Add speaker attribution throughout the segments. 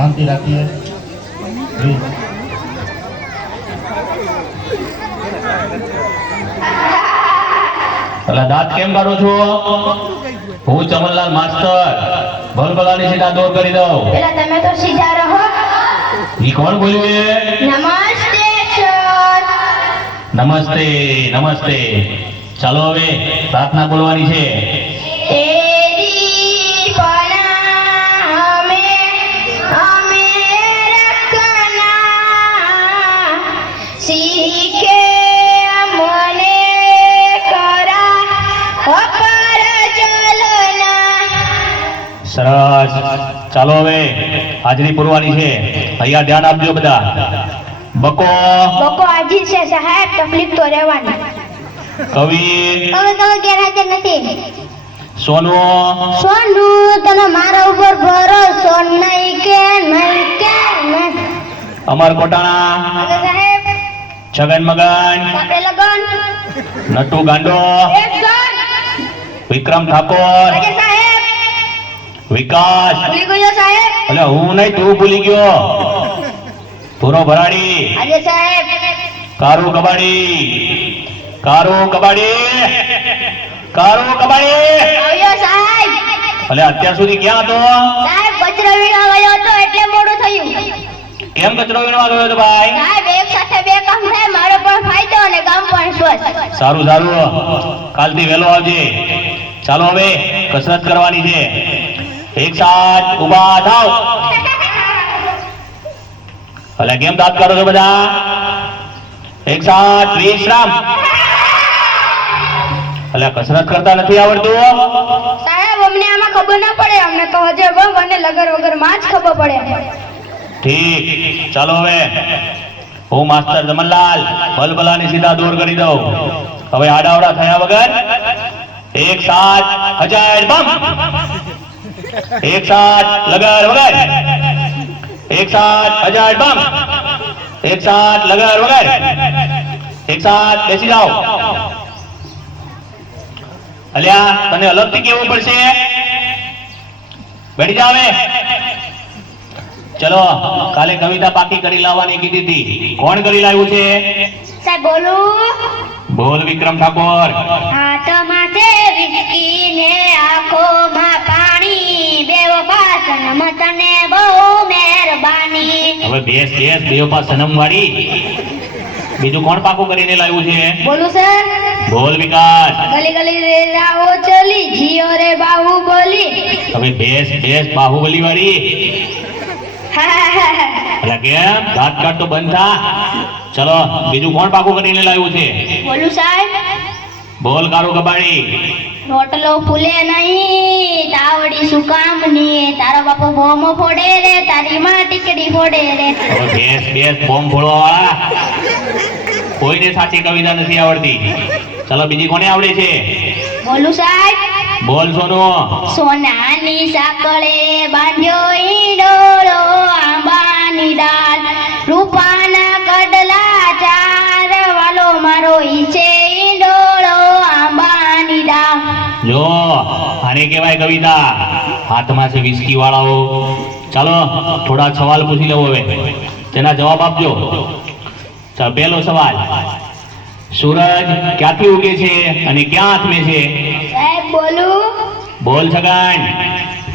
Speaker 1: શાંતિ રાખીએ.
Speaker 2: એટલે દાંત કેમ કાઢો છો? હું ચમનલાલ માસ્ટર ભલભલાની સીધા દો કરી દઉં.
Speaker 3: પેલા તમે તો સીધા રહો.
Speaker 2: ઈ કોણ બોલ્યું એ?
Speaker 3: નમસ્તે સર.
Speaker 2: નમસ્તે નમસ્તે. ચાલો હવે પ્રાર્થના બોલવાની છે. સરસ ચાલો હવે હાજરી પૂરવાની છે. અહીંયા ધ્યાન આપજો બધા. બકો.
Speaker 3: બકો આજી છે સાહેબ તકલીફ તો રહેવાની.
Speaker 2: કવિ.
Speaker 3: તમે કવિ ગેરહાજર નથી.
Speaker 2: સોનુ.
Speaker 3: સોનુ તને મારા ઉપર ભરોસો નહીં કે નહીં કે
Speaker 2: અમર કોટાણા
Speaker 3: સાહેબ.
Speaker 2: છગન મગન.
Speaker 3: લગન.
Speaker 2: નટુ ગાંડો. વિક્રમ ઠાકોર. વિકાસ.
Speaker 3: સાહેબ?
Speaker 2: એટલે હું નહીં તું ભૂલી ગયો. પૂરો ભરાડી.
Speaker 3: કારો સાહેબ.
Speaker 2: કારુ કબાડી. કારો કબાડી. કારો કબાડી.
Speaker 3: સાહેબ.
Speaker 2: એટલે અત્યાર સુધી ક્યાં હતો?
Speaker 3: સાહેબ કચરો વીણવા ગયો હતો એટલે મોડું થયું.
Speaker 2: કેમ કચરો વીણવા ગયો હતો ભાઈ?
Speaker 3: સાહેબ એક સાથે બે કામ થાય મારો પણ ફાયદો અને કામ પણ સ્વસ્થ.
Speaker 2: સારું સારું. કાલથી વહેલો આવજે. ચાલો હવે કસરત કરવાની છે. એક સાથ ઊભા થાવ ભલે કેમ દાંત કરો છો બધા? એક સાથ વિશ્રામ. ભલે કસરત કરતા નથી આવડતું
Speaker 3: સાહેબ અમને આમાં ખબર ના પડે. અમને તો હજે બમ અને લગર વગરમાં જ ખબર પડે.
Speaker 2: ઠીક. ચાલો હવે. હું માસ્ટર જમનલાલ ભલભલાની સીધા દૂર કરી દઉં. હવે આડાવડા થયા વગર એક સાથ હજાર બમ. એક સાથ લગાર વગર. એક સાથ હજાર બમ. એક સાથ લગાર વગર. એક સાથ બેસી જાઓ. અલ્યા તને અલગથી કેવું પડશે? બેઠી જાવ ચલો કાલે કવિતા પાકી કરી લાવવાની કીધી હતી. કોણ કરી લાવ્યું છે?
Speaker 3: સાહેબ બોલું?
Speaker 2: બોલ વિક્રમ ઠાકોર.
Speaker 3: હા તો માથે વિસ્કી મહેરબાની
Speaker 2: હવે બેસ બેસ બેવપા સનમ વાળી બીજું કોણ પાકું કરીને લાવ્યું છે?
Speaker 3: બોલો સર.
Speaker 2: બોલ વિકાસ.
Speaker 3: ગલી ગલી રે રાઓ ચલી જીઓ રે બાહુ બોલી
Speaker 2: હવે બેસ બેસ બાહુબલી વાળી એટલે કેમ દાંત કાઢ તો બંધ થા. ચલો બીજું કોણ પાકું કરીને લાવ્યું છે?
Speaker 3: બોલું સાહેબ.
Speaker 2: બોલ કારો કબાડી.
Speaker 3: રોટલો ફૂલે નહીં તાવડી શું કામની તારો બાપો બોમ ફોડે રે તારી માં ટીકડી ફોડે રે.
Speaker 2: બેસ બેસ બોમ્બ ફોડવા કોઈને સાચી કવિતા નથી આવડતી. ચલો બીજી કોને આવડે છે?
Speaker 3: બોલું સાહેબ.
Speaker 2: બોલ સોનો.
Speaker 3: સોનાની સાકળે બાંધ્યો
Speaker 2: આને કહેવાય કવિતા? હાથમાં છે વિસ્કી વાળાઓ ચાલો થોડા સવાલ પૂછી લેવો હવે. તેના જવાબ આપજો. પહેલો સવાલ. સૂરજ ક્યાંથી ઉગે છે અને ક્યાં આથમે છે?
Speaker 3: સાહેબ બોલું?
Speaker 2: બોલ છગન.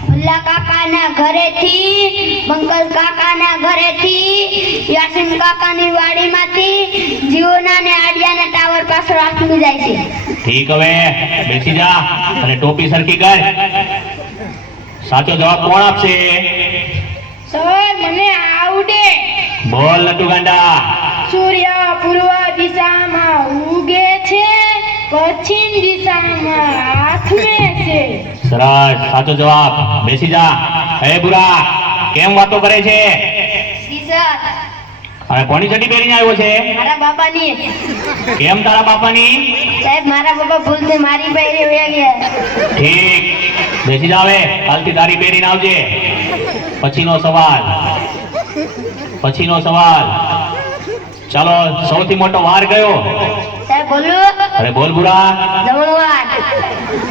Speaker 3: ભુલ્લા કાકાના ઘરેથી મંગલ કાકાના ઘરેથી યાસીન કાકાની વાડીમાંથી જાય છે.
Speaker 2: ઠીક હવે બેસી જા અને ટોપી સરખી કર. સાચો જવાબ કોણ આપશે?
Speaker 3: સર મને આવડે.
Speaker 2: બોલ લટુ ગાંડા.
Speaker 3: સૂર્ય પૂર્વ દિશામાં ઉગે છે પશ્ચિમ દિશામાં આથમે છે.
Speaker 2: સરસ સાચો જવાબ. બેસી જા. હે બુરા કેમ વાતો કરે છે? હવે કોની ચડી પહેરીને આવ્યો છે?
Speaker 3: મારા બાપાની.
Speaker 2: કેમ તારા બાપાની?
Speaker 3: સાહેબ મારા બાપા ભૂલથી મારી પહેરી હોય ગયા
Speaker 2: ઠીક. બેસી જાવે કાલથી તારી પહેરીને આવજે. પછીનો સવાલ. પછીનો સવાલ. ચાલો સૌથી મોટો વાર ગયો. અરે બોલ બુરા.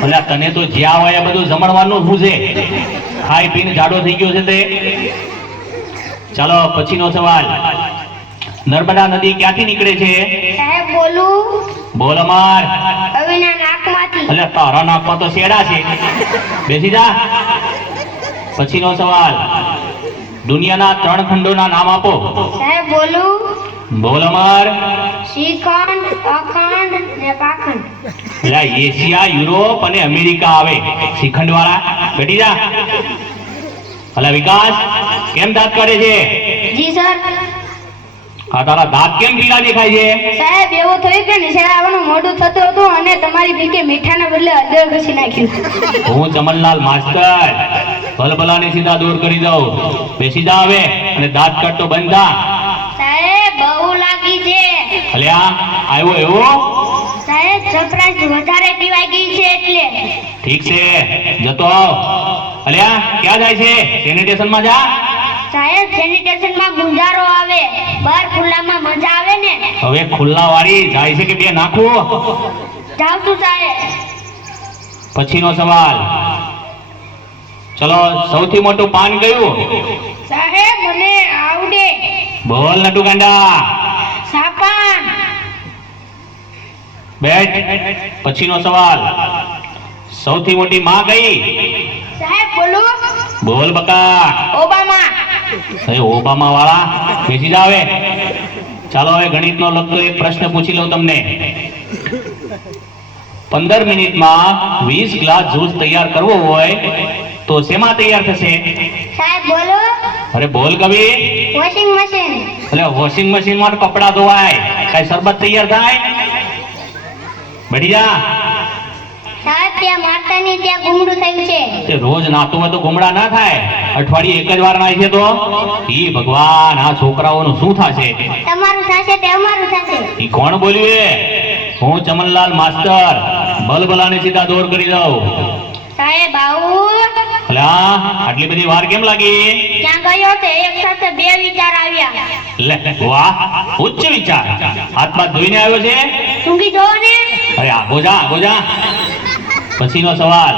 Speaker 2: એટલે તને તો જ્યાં હોય એ બધું જમણવાનું શું છે ખાઈ પીને જાડો થઈ ગયો છે તે. ચાલો પછીનો સવાલ. નર્મદા નદી ક્યાંથી નીકળે છે?
Speaker 3: સાહેબ બોલું?
Speaker 2: બોલ અમાર
Speaker 3: અવિના નાકમાંથી.
Speaker 2: એટલે તારા નાકમાં તો શેડા છે. બેસી જા. પછીનો સવાલ. દુનિયાના ત્રણ ખંડોના નામ આપો.
Speaker 3: સાહેબ બોલું?
Speaker 2: બોલ અમાર
Speaker 3: શ્રીખંડ અખંડ ને પાખંડ.
Speaker 2: એટલે એશિયા યુરોપ અને અમેરિકા આવે. શ્રીખંડ વાળા બેઠી જા. અલા વિકાસ કેમ દાંત કાઢે છે?
Speaker 3: જી સર.
Speaker 2: આ તારા દાંત કેમ પીળા દેખાય છે?
Speaker 3: સાહેબ એવું થયું કે નિશાળાવાનું મોઢું થતું હતું અને તમારી ભીકે મીઠાના બદલે અદર ઘસી નાખ્યું
Speaker 2: હું ચમનલાલ માસ્ટર. ભલભલાને સીધા દૂર કરી દઉં. બેસી જા હવે અને દાંત કાઢતો બંધ થા.
Speaker 3: સાહેબ બહુ લાગી છે.
Speaker 2: અલ્યા આવ્યો એવો?
Speaker 3: સાહેબ સરપ્રાઈઝ વધારે પીવાઈ ગઈ છે એટલે.
Speaker 2: ઠીક છે જતો આવ. અલ્યા ક્યાં જાય છે? સેનિટેશનમાં જા.
Speaker 3: સાહેબ સેનિટેશનમાં ગુંજારો આવે. બહાર ખુલ્લામાં મજા આવે ને?
Speaker 2: હવે ખુલ્લા વાળી જાય છે કે બે નાખું
Speaker 3: જાવ તું સાહેબ.
Speaker 2: પછીનો સવાલ. ચલો સૌથી મોટું પાન કયું?
Speaker 3: સાહેબ મને આવડે.
Speaker 2: બોલ નટુ ગાંડા.
Speaker 3: સાપાન.
Speaker 2: બેઠ પછીનો સવાલ. સૌથી મોટી માં કઈ?
Speaker 3: સાહેબ બોલો.
Speaker 2: બોલ બકા.
Speaker 3: ઓબામા.
Speaker 2: એ ઓબામા વાળા બેસી જાવે ચાલો હવે ગણિતનો લગતો એક પ્રશ્ન પૂછી લઉં તમને. પંદર મિનિટમાં વીસ ગ્લાસ જ્યુસ તૈયાર કરવો હોય તો શેમાં તૈયાર થશે?
Speaker 3: સાહેબ બોલો.
Speaker 2: અરે બોલ કવિ.
Speaker 3: Washing machine.
Speaker 2: એટલે વોશિંગ મશીનમાં કપડા ધોવાય. કઈ શરબત તૈયાર થાય?
Speaker 3: સાહેબ ત્યાં માતાની ત્યાં ગુમડું થયું છે.
Speaker 2: તે રોજ નાતું તો ગુમડા ના થાય. અઠવાડિયે એક જ વાર નાય છે તો? ઈ ભગવાન આ છોકરાઓનું શું થશે?
Speaker 3: તમારું થશે તે અમારું થશે.
Speaker 2: ઈ કોણ બોલ્યું એ? હું ચમનલાલ માસ્ટર બલબલાને સીધા દોર કરી દઉં.
Speaker 3: સાહેબ આવું.
Speaker 2: અલા આટલી બધી વાર કેમ લાગી?
Speaker 3: ક્યાં ગયો તે? એક સાથે બે વિચાર આવ્યા.
Speaker 2: લે વાહ ઉચ્ચ વિચાર. હાથમાં ધોઈને આવ્યો છે?
Speaker 3: ઊંઘી જોવો ને.
Speaker 2: અરે આગો જા આગો જા પછીનો સવાલ.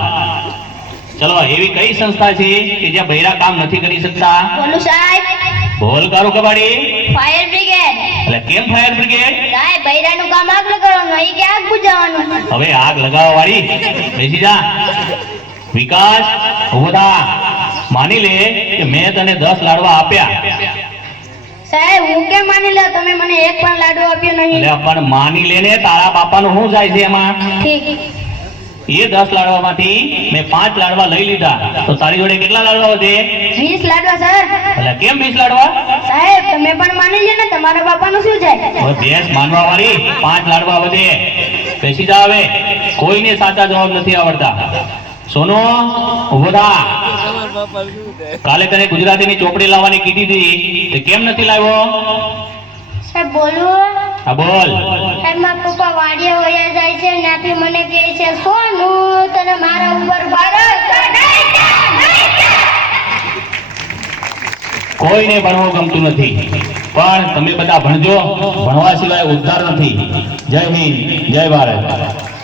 Speaker 2: ચલો એવી કઈ સંસ્થા છે કે જ્યાં બૈરા કામ નથી કરી શકતા?
Speaker 3: બોલું સાહેબ.
Speaker 2: બોલ કારો કબાડી.
Speaker 3: Fire brigade.
Speaker 2: એટલે કેમ ફાયર બ્રિગેડ?
Speaker 3: સાહેબ બૈરાનું કામ આગ લગાવવાનું અહીં કે આગ બુજાવવાનું?
Speaker 2: હવે આગ લગાવવા વાળી બેસી જા. વિકાસ ઊભા માની લે કે મેં તને દસ લાડવા આપ્યા.
Speaker 3: સાહેબ હું કેમ માની લે? તમે મને એક પણ લાડુ આપ્યો નહીં.
Speaker 2: એટલે પણ માની લે ને તારા બાપાનું શું જાય છે એમાં?
Speaker 3: ઠીક.
Speaker 2: એ દસ લાડવામાંથી મેં પાંચ લાડવા લઈ લીધા. તો તારી જોડે કેટલા લાડવા વધે
Speaker 3: વીસ લાડવા સર.
Speaker 2: એટલે કેમ વીસ લાડવા?
Speaker 3: સાહેબ તમે પણ માની લો ને તમારા બાપાનું શું જાય
Speaker 2: ભેંસ માનવા વાળી પાંચ લાડવા વધે. બેસી જા હવે. કોઈને સાચા જવાબ નથી આવડતા. સોનો વધા કાલે તને ગુજરાતીની ચોપડી લાવવાની કીધી હતી. તે કેમ નથી લાવ્યો?
Speaker 3: સાહેબ બોલું.
Speaker 2: હા બોલ.
Speaker 3: સાહેબ મારા પપ્પા વાડીએ વયા જાય છે ત્યાંથી મને કહે છે સોનું
Speaker 2: કોઈને ભણવું ગમતું નથી. પણ તમે બધા ભણજો. ભણવા સિવાય ઉદ્ધાર નથી. જય હિન્દ, જય ભારત.